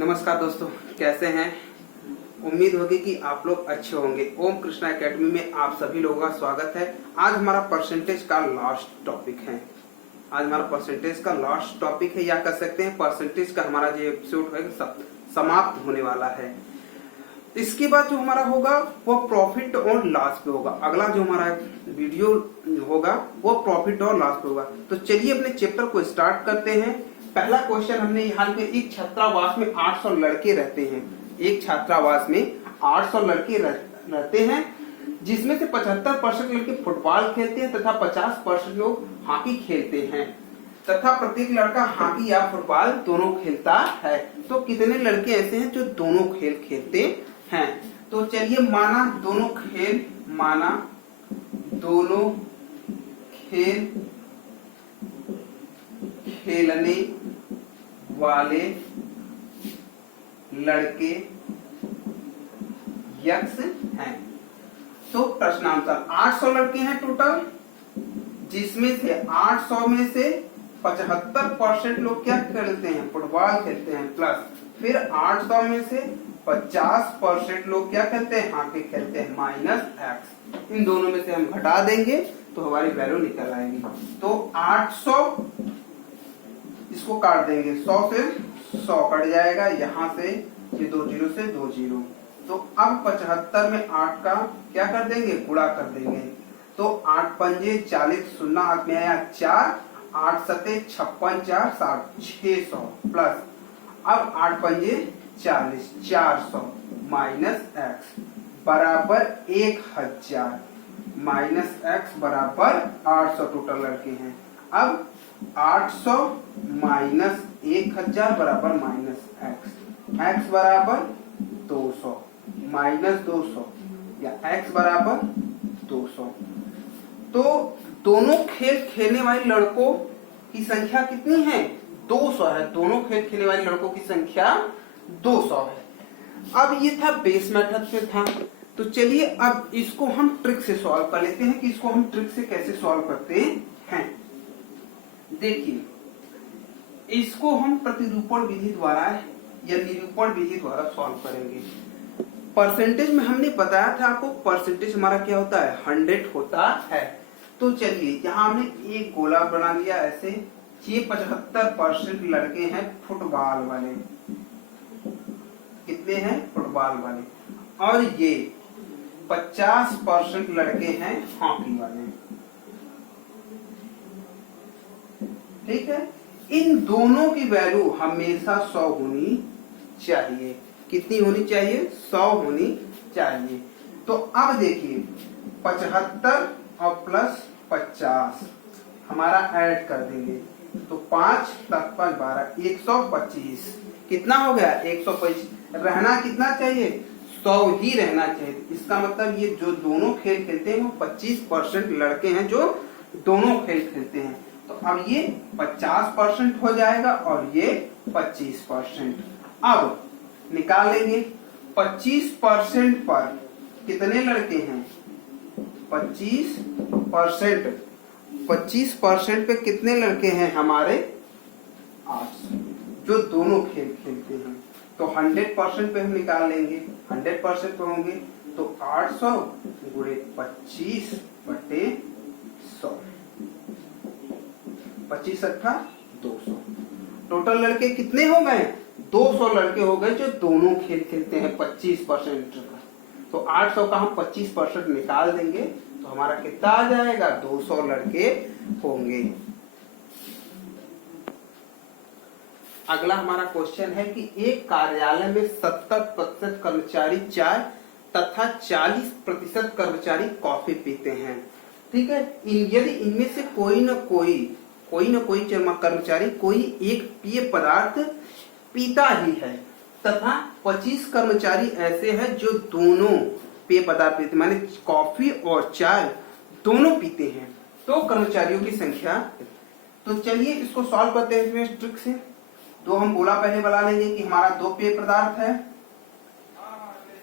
नमस्कार दोस्तों, कैसे हैं। उम्मीद होगी कि आप लोग अच्छे होंगे। ओम कृष्णा एकेडमी में आप सभी लोगों का स्वागत है। आज हमारा परसेंटेज का लास्ट टॉपिक है। या कह सकते हैं परसेंटेज का हमारा जो एपिसोड है सब समाप्त होने वाला है। इसके बाद जो हमारा होगा वो प्रॉफिट और लॉस पे होगा। अगला जो हमारा वीडियो होगा वो प्रॉफिट और लॉस पे होगा। तो चलिए अपने चैप्टर को स्टार्ट करते हैं। पहला क्वेश्चन हमने यहाँ पे एक छात्रावास में 800 लड़के रहते हैं। एक छात्रावास में 800 लड़के रहते हैं, जिसमें से 75% लड़के फुटबॉल खेलते हैं तथा 50% लोग हॉकी खेलते हैं तथा प्रत्येक लड़का हॉकी या फुटबॉल दोनों खेलता है। तो कितने लड़के ऐसे हैं जो दोनों खेल खेलते हैं। तो चलिए माना दोनों खेल खेलने वाले लड़के यक्स हैं। तो प्रश्नांतर 800 लड़के हैं टोटल, जिसमें से 800 में से 75% लोग क्या खेलते हैं, फुटबॉल खेलते हैं, प्लस फिर 800 में से 50% लोग क्या खेलते हैं, हॉकी खेलते हैं, माइनस एक्स। इन दोनों में से हम घटा देंगे तो हमारी वैल्यू निकल आएगी। तो 800 इसको काट देंगे, 100 से 100 कट जाएगा, यहाँ से ये 2 जीरो से 2 जीरो। तो अब 75 में 8 का क्या कर देंगे, गुणा कर देंगे। तो 8 पंजे 40, शून्य हाथ में आया 4, 8 सते 56, 4 60, 600 प्लस अब 8 पंजे 40, 400 माइनस एक्स बराबर 1000 माइनस एक्स बराबर 800 टोटल लड़के हैं। अब 800 माइनस 1000 बराबर माइनस एक्स, एक्स बराबर 200 माइनस 200 या एक्स बराबर 200। तो दोनों खेल खेलने वाले लड़कों की संख्या कितनी है, 200 है। दोनों खेल खेलने वाले लड़कों की संख्या 200 है। अब ये था बेस मेथड से था। तो चलिए अब इसको हम ट्रिक से सॉल्व कर लेते हैं कि इसको हम ट्रिक से कैसे सॉल्व करते हैं। देखिए, इसको हम प्रतिरूपण विधि द्वारा या निरूपण विधि द्वारा सॉल्व करेंगे। परसेंटेज में हमने बताया था आपको, परसेंटेज हमारा क्या होता है, 100 होता है। तो चलिए यहाँ हमने एक गोला बना लिया ऐसे। ये 75% लड़के हैं फुटबॉल वाले, कितने हैं, फुटबॉल वाले, और ये 50% लड़के हैं हॉकी वाले। ठीक है, इन दोनों की वैल्यू हमेशा 100 होनी चाहिए। कितनी होनी चाहिए, 100 होनी चाहिए। तो अब देखिए 75 और प्लस 50 हमारा ऐड कर देंगे। तो 5 तक 5 12 125 कितना हो गया, 125। रहना कितना चाहिए, 100 ही रहना चाहिए। इसका मतलब ये जो दोनों खेल खेलते हैं वो 25% लड़के हैं जो दोनों खेल खेलते हैं। तो अब ये 50% हो जाएगा और ये 25%। अब निकाल लेंगे 25% पर कितने लड़के हैं, 25% पे कितने लड़के हैं हमारे, 800 जो दोनों खेल खेलते हैं। तो 100% पे हम निकाल लेंगे, 100% पे होंगे तो 800 गुणे 25 बटे 100, 25 अट्ठा 200। टोटल लड़के कितने हो गए, 200 लड़के हो गए जो दोनों खेल खेलते हैं 25% का। तो 800 का हम 25% निकाल देंगे तो हमारा कितना आ जाएगा, 200 लड़के होंगे। अगला हमारा क्वेश्चन है कि एक कार्यालय में 70% कर्मचारी चाय तथा 40% कर्मचारी कॉफी पीते हैं। ठीक है, यदि इनमें से कोई न कोई कर्मचारी कोई एक पेय पदार्थ पीता ही है तथा 25 कर्मचारी ऐसे हैं जो दोनों पेय पदार्थ पीते, माने कॉफी और चाय दोनों पीते हैं, तो कर्मचारियों की संख्या। तो चलिए इसको सॉल्व करते हैं इस ट्रिक से। तो हम गोला पहले बना लेंगे कि हमारा 2 पेय पदार्थ है,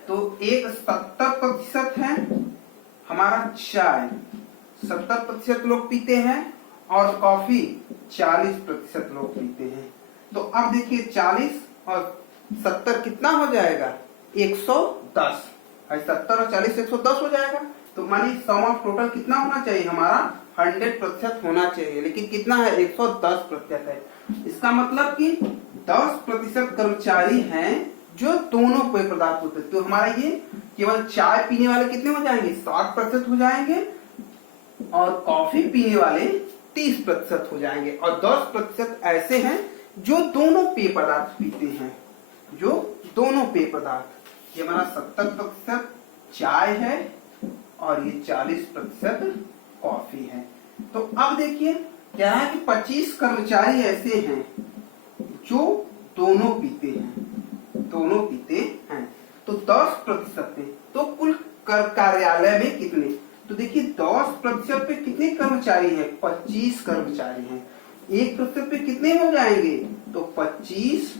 तो एक 70% है हमारा चाय, 70% लोग पीते हैं, और कॉफी 40% लोग पीते हैं। तो अब देखिए 40 और 70 कितना हो जाएगा 110, 70 और 40 110 हो जाएगा। तो मानिए सम ऑफ टोटल कितना होना चाहिए हमारा 100% होना चाहिए, लेकिन कितना है 110% है। इसका मतलब कि 10% कर्मचारी हैं जो दोनों पेय पदार्थ होते हैं। तो हमारा ये केवल चाय पीने वाले कितने हो जाएंगे 60% हो जाएंगे, और कॉफी पीने वाले 30% हो जाएंगे, और 10% ऐसे हैं जो दोनों पेय पदार्थ पीते हैं, जो दोनों पेय पदार्थ। ये हमारा 70% चाय है और ये 40% कॉफी है। तो अब देखिए क्या है कि 25 कर्मचारी ऐसे हैं जो दोनों पीते हैं, तो 10% है। तो कुल कार्यालय में कितने, तो देखिए 10% पे कितने कर्मचारी हैं 25 कर्मचारी हैं। 1% पे कितने हो जाएंगे, तो 25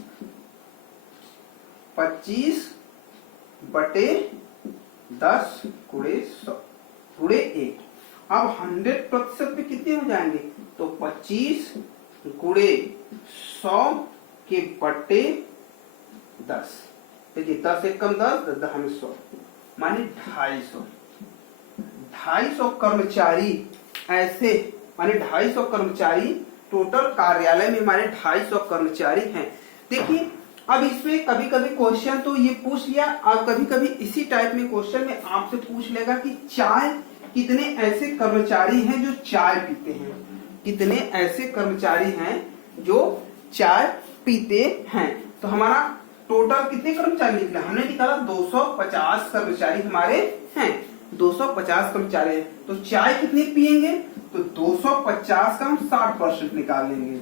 बटे 10 गुणे 100 गुणे 1। अब 100% पे कितने हो जाएंगे, तो 25 गुणे 100 के बटे 10। देखिए 10 एक कम 10, 10 में 100 माने 250 कर्मचारी ऐसे, माने 250 कर्मचारी टोटल कार्यालय में हमारे 250 कर्मचारी हैं। देखिए अब इसमें कभी कभी क्वेश्चन तो ये पूछ लिया, और कभी कभी इसी टाइप में क्वेश्चन में आपसे पूछ लेगा कि चाय कितने ऐसे कर्मचारी हैं जो चाय पीते हैं, कितने ऐसे कर्मचारी हैं जो चाय पीते हैं। तो हमारा टोटल कितने कर्मचारी निकला, हमने निकाला 250 कर्मचारी हमारे हैं, 250 कर्मचारी हैं। तो चाय कितनी पिएंगे, तो 250 का हम 60% निकाल लेंगे,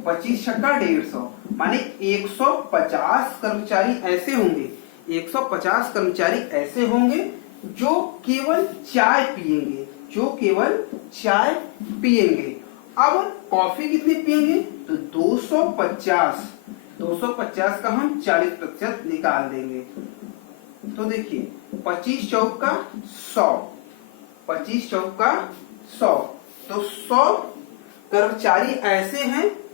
25 छक्का 150, माने 150 कर्मचारी ऐसे होंगे, 150 कर्मचारी ऐसे होंगे जो केवल चाय पिएंगे, जो केवल चाय पिएंगे। अब कॉफी कितनी पिएंगे, तो 250 का हम 40% निकाल देंगे। तो देखिए 25 चौक का 100, 25 चौक का 100, तो 100 कर्मचारी ऐसे हैं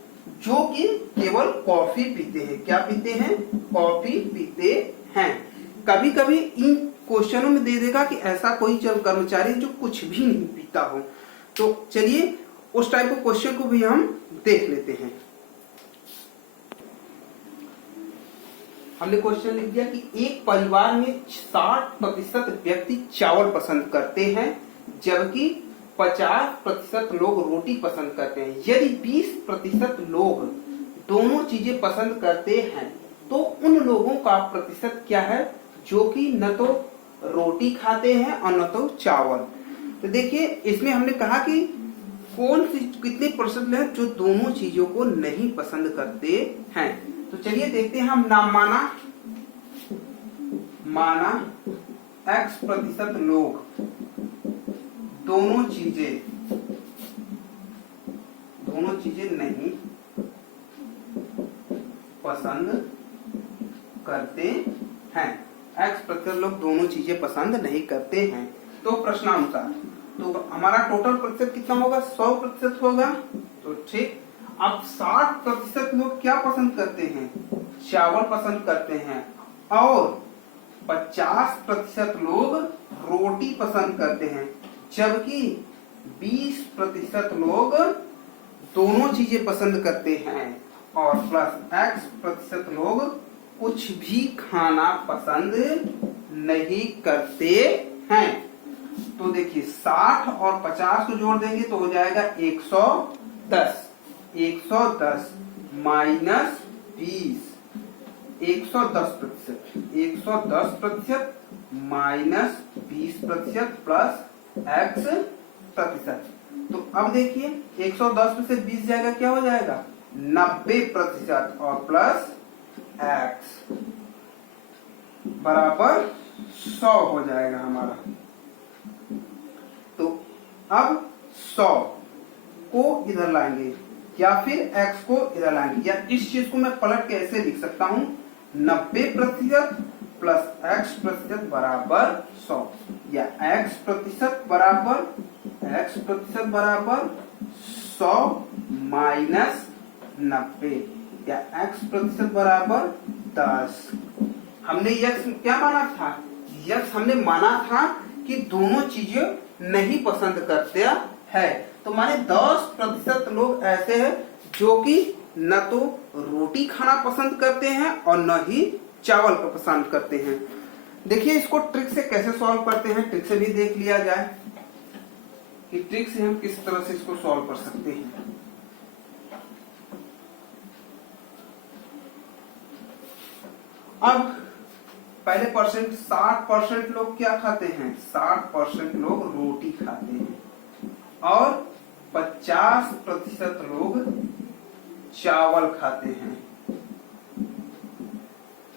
जो कि केवल कॉफी पीते हैं। क्या पीते हैं, कॉफी पीते हैं। कभी कभी इन क्वेश्चनों में दे देगा कि ऐसा कोई कर्मचारी जो कुछ भी नहीं पीता हो। तो चलिए उस टाइप के क्वेश्चन को भी हम देख लेते हैं। हमने क्वेश्चन लिख दिया कि एक परिवार में 60% व्यक्ति चावल पसंद करते हैं, जबकि 50% लोग रोटी पसंद करते हैं। यदि 20% लोग दोनों चीजें पसंद करते हैं, तो उन लोगों का प्रतिशत क्या है जो कि न तो रोटी खाते हैं और न तो चावल। तो देखिए इसमें हमने कहा कि कौन सी कितने परसेंट है जो दोनों चीजों को नहीं पसंद करते हैं। तो चलिए देखते हैं हम। नाम माना X% लोग दोनों चीजें नहीं पसंद करते हैं। X% लोग दोनों चीजें पसंद नहीं करते हैं। तो प्रश्नानुसार तो हमारा टोटल प्रतिशत कितना होगा, 100% होगा। तो ठीक, अब 60% लोग क्या पसंद करते हैं, चावल पसंद करते हैं, और 50% लोग रोटी पसंद करते हैं, जबकि 20% लोग दोनों चीजें पसंद करते हैं, और प्लस X% लोग कुछ भी खाना पसंद नहीं करते हैं। तो देखिए 60 और 50 को जोड़ देंगे तो हो जाएगा 110, 110 माइनस 20, 110% माइनस 20% प्लस X%। तो अब देखिए 110 में से 20 जाएगा, क्या हो जाएगा 90%, और प्लस X बराबर 100 हो जाएगा हमारा। तो अब 100 को इधर लाएंगे या फिर x को इधर लाएंगे, या इस चीज को मैं पलट के ऐसे लिख सकता हूं 90% प्लस x% बराबर 100, या x% बराबर 100 माइनस 90, क्या x प्रतिशत बराबर 10। हमने x क्या माना था, x हमने माना था कि दोनों चीजें नहीं पसंद करते है, तो माने 10% लोग ऐसे हैं जो कि न तो रोटी खाना पसंद करते हैं और न ही चावल को पसंद करते हैं। देखिए इसको ट्रिक से कैसे सॉल्व करते हैं, ट्रिक से भी देख लिया जाए कि ट्रिक से हम किस तरह से इसको सॉल्व कर सकते हैं। अब पहले परसेंट 60% लोग क्या खाते हैं, 60% लोग रोटी खाते हैं और 50% लोग चावल खाते हैं।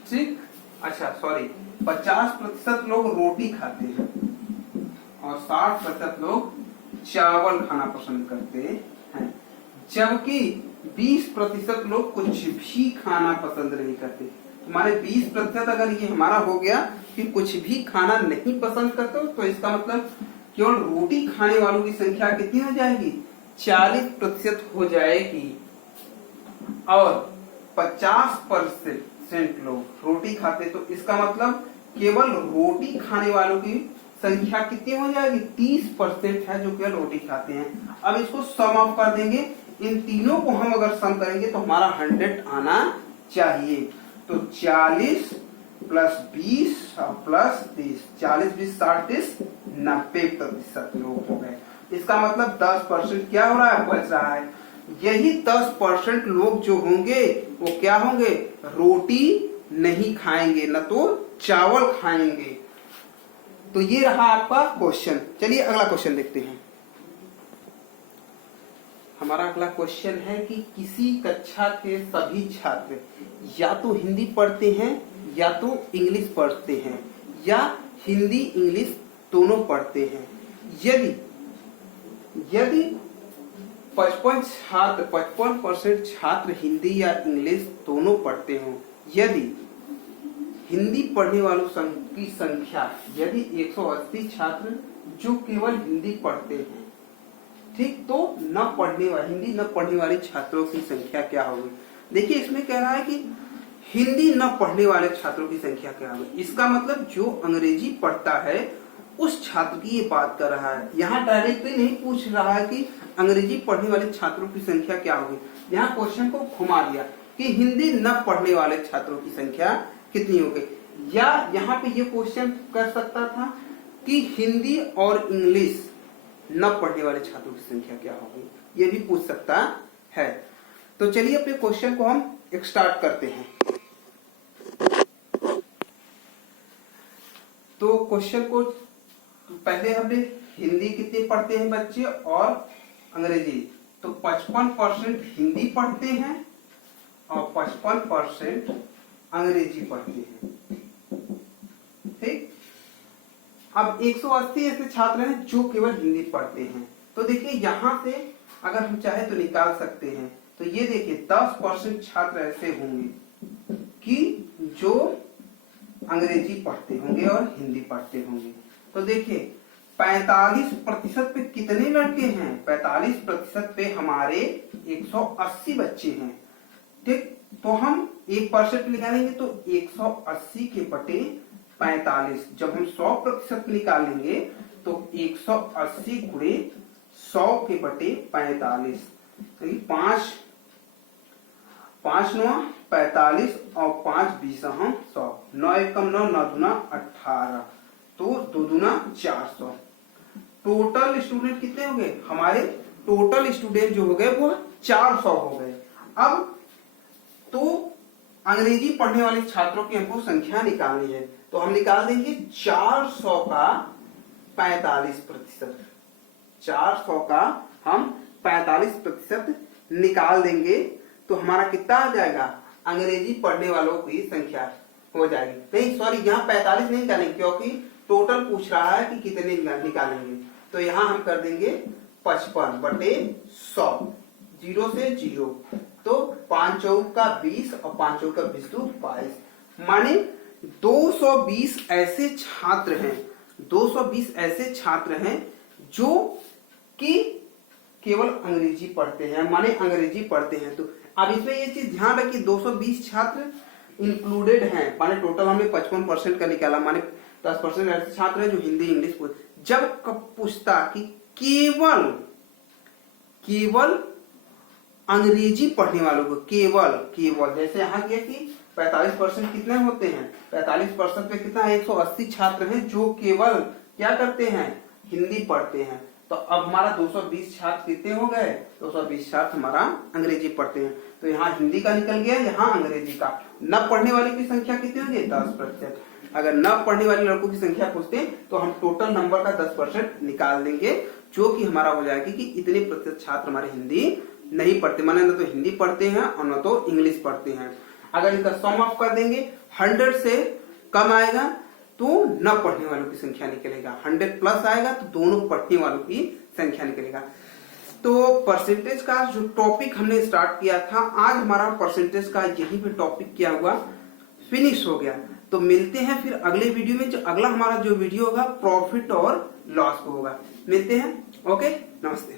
ठीक, अच्छा सॉरी, 50% लोग रोटी खाते हैं और 60% लोग चावल खाना पसंद करते हैं, जबकि 20% लोग कुछ भी खाना पसंद नहीं करते। हमारे 20% अगर ये हमारा हो गया कि कुछ भी खाना नहीं पसंद करते, तो इसका मतलब केवल रोटी खाने वालों की संख्या कितनी हो जाएगी, 40% हो जाएगी और 50% लोग रोटी खाते, तो इसका मतलब केवल रोटी खाने वालों की संख्या कितनी हो जाएगी, 30% है जो केवल रोटी खाते हैं। अब इसको सम ऑफ कर देंगे, इन तीनों को हम अगर सम करेंगे तो हमारा 100 आना चाहिए। तो 40 प्लस 20 प्लस 30, 40 20 60 30 90% लोग हो गए। इसका मतलब 10% क्या हो रहा है, बच रहा है। यही 10% लोग जो होंगे वो क्या होंगे, रोटी नहीं खाएंगे, न तो चावल खाएंगे। तो ये रहा आपका क्वेश्चन। चलिए अगला क्वेश्चन देखते हैं। हमारा अगला क्वेश्चन है कि किसी कक्षा के सभी छात्र या तो हिंदी पढ़ते हैं या तो इंग्लिश पढ़ते हैं या हिंदी इंग्लिश दोनों पढ़ते हैं। यदि 55% छात्र हिंदी या इंग्लिश दोनों पढ़ते हो, यदि हिंदी पढ़ने वालों की संख्या, यदि 180 छात्र जो केवल हिंदी पढ़ते हैं, ठीक, तो हिंदी न पढ़ने वाले छात्रों की संख्या क्या होगी। देखिए इसमें कह रहा है कि हिंदी न पढ़ने वाले छात्रों की संख्या क्या होगी। इसका मतलब जो अंग्रेजी पढ़ता है उस छात्र की ये बात कर रहा है। यहाँ डायरेक्टली नहीं पूछ रहा है कि अंग्रेजी पढ़ने वाले छात्रों की संख्या क्या होगी। यहाँ क्वेश्चन को घुमा दिया कि हिंदी न पढ़ने वाले छात्रों की संख्या कितनी होगी, या यहाँ पे ये क्वेश्चन कर सकता था कि हिंदी और इंग्लिश न पढ़ने वाले छात्रों की संख्या क्या होगी, ये भी पूछ सकता है। तो चलिए अपने क्वेश्चन को हम स्टार्ट करते हैं। तो क्वेश्चन को पहले हमने हिंदी कितनी पढ़ते हैं बच्चे और अंग्रेजी, तो 55% हिंदी पढ़ते हैं और 55% अंग्रेजी पढ़ते हैं। ठीक, अब 180 ऐसे छात्र हैं जो केवल हिंदी पढ़ते हैं। तो देखिए यहाँ से अगर हम चाहे तो निकाल सकते हैं। तो ये देखिए 10% छात्र ऐसे होंगे कि जो अंग्रेजी पढ़ते होंगे और हिंदी पढ़ते होंगे। तो देखिए 45% पे कितने लड़के हैं, 45% पे हमारे 180 बच्चे हैं। ठीक, तो हम 1% निकालेंगे तो 180 के बटे 45, जब हम 100% निकालेंगे तो 180 गुणे 100 के बटे 45, 5 9 45 और 5 20 हम 100, 9 1 9 9 दूना 18, तो 2 दूना 400। टोटल स्टूडेंट कितने हो गए, हमारे टोटल स्टूडेंट जो हो गए वो 400 हो गए। अब तो अंग्रेजी पढ़ने वाले छात्रों की हमको संख्या निकालनी है, तो हम निकाल देंगे 400 का 45%, 400 का हम 45% निकाल देंगे तो हमारा कितना आ जाएगा, अंग्रेजी पढ़ने वालों की संख्या हो जाएगी। नहीं सॉरी, यहाँ 45 नहीं निकालेंगे क्योंकि टोटल पूछ रहा है कि कितने निकालेंगे। तो यहाँ हम कर देंगे 55 बटे 100, 0 से 0, तो 5 चौक का 20 और 5 चौक का 20 तो 22, माने 220 ऐसे छात्र हैं, 220 ऐसे छात्र हैं जो कि केवल अंग्रेजी पढ़ते हैं, माने अंग्रेजी पढ़ते हैं। तो अब इसमें ये चीज ध्यान रखिए 220 छात्र इंक्लूडेड हैं, माने टोटल हमने 55% का निकाला, माने 10% ऐसे छात्र हैं जो हिंदी इंग्लिश बोल। जब पूछता कि केवल अंग्रेजी पढ़ने वालों को, केवल जैसे यहाँ किया कि 45% कितने होते हैं, 45% पे कितना है, 180 छात्र हैं जो केवल क्या करते हैं, हिंदी पढ़ते हैं। तो अब हमारा 220 छात्र कितने हो गए, 220 छात्र हमारा अंग्रेजी पढ़ते हैं। तो यहाँ हिंदी का निकल गया, यहाँ अंग्रेजी का। न पढ़ने वाले की संख्या कितनी होगी, 10%। अगर न पढ़ने वाले लड़कों की संख्या पूछते हैं तो हम टोटल नंबर का 10% निकाल देंगे, जो कि हमारा हो जाएगा कि इतने प्रतिशत छात्र हमारे हिंदी नहीं पढ़ते, माने न तो हिंदी पढ़ते हैं और न तो इंग्लिश पढ़ते हैं। अगर इनका सम ऑफ कर देंगे 100 से कम आएगा तो न पढ़ने वालों की संख्या निकलेगा, 100 प्लस आएगा तो दोनों पढ़ने वालों की संख्या निकलेगा। तो परसेंटेज का जो टॉपिक हमने स्टार्ट किया था, आज हमारा परसेंटेज का यही पे टॉपिक क्या हुआ, फिनिश हो गया। तो मिलते हैं फिर अगले वीडियो में। जो अगला हमारा जो वीडियो होगा प्रॉफिट और लॉस को होगा। मिलते हैं, ओके, नमस्ते।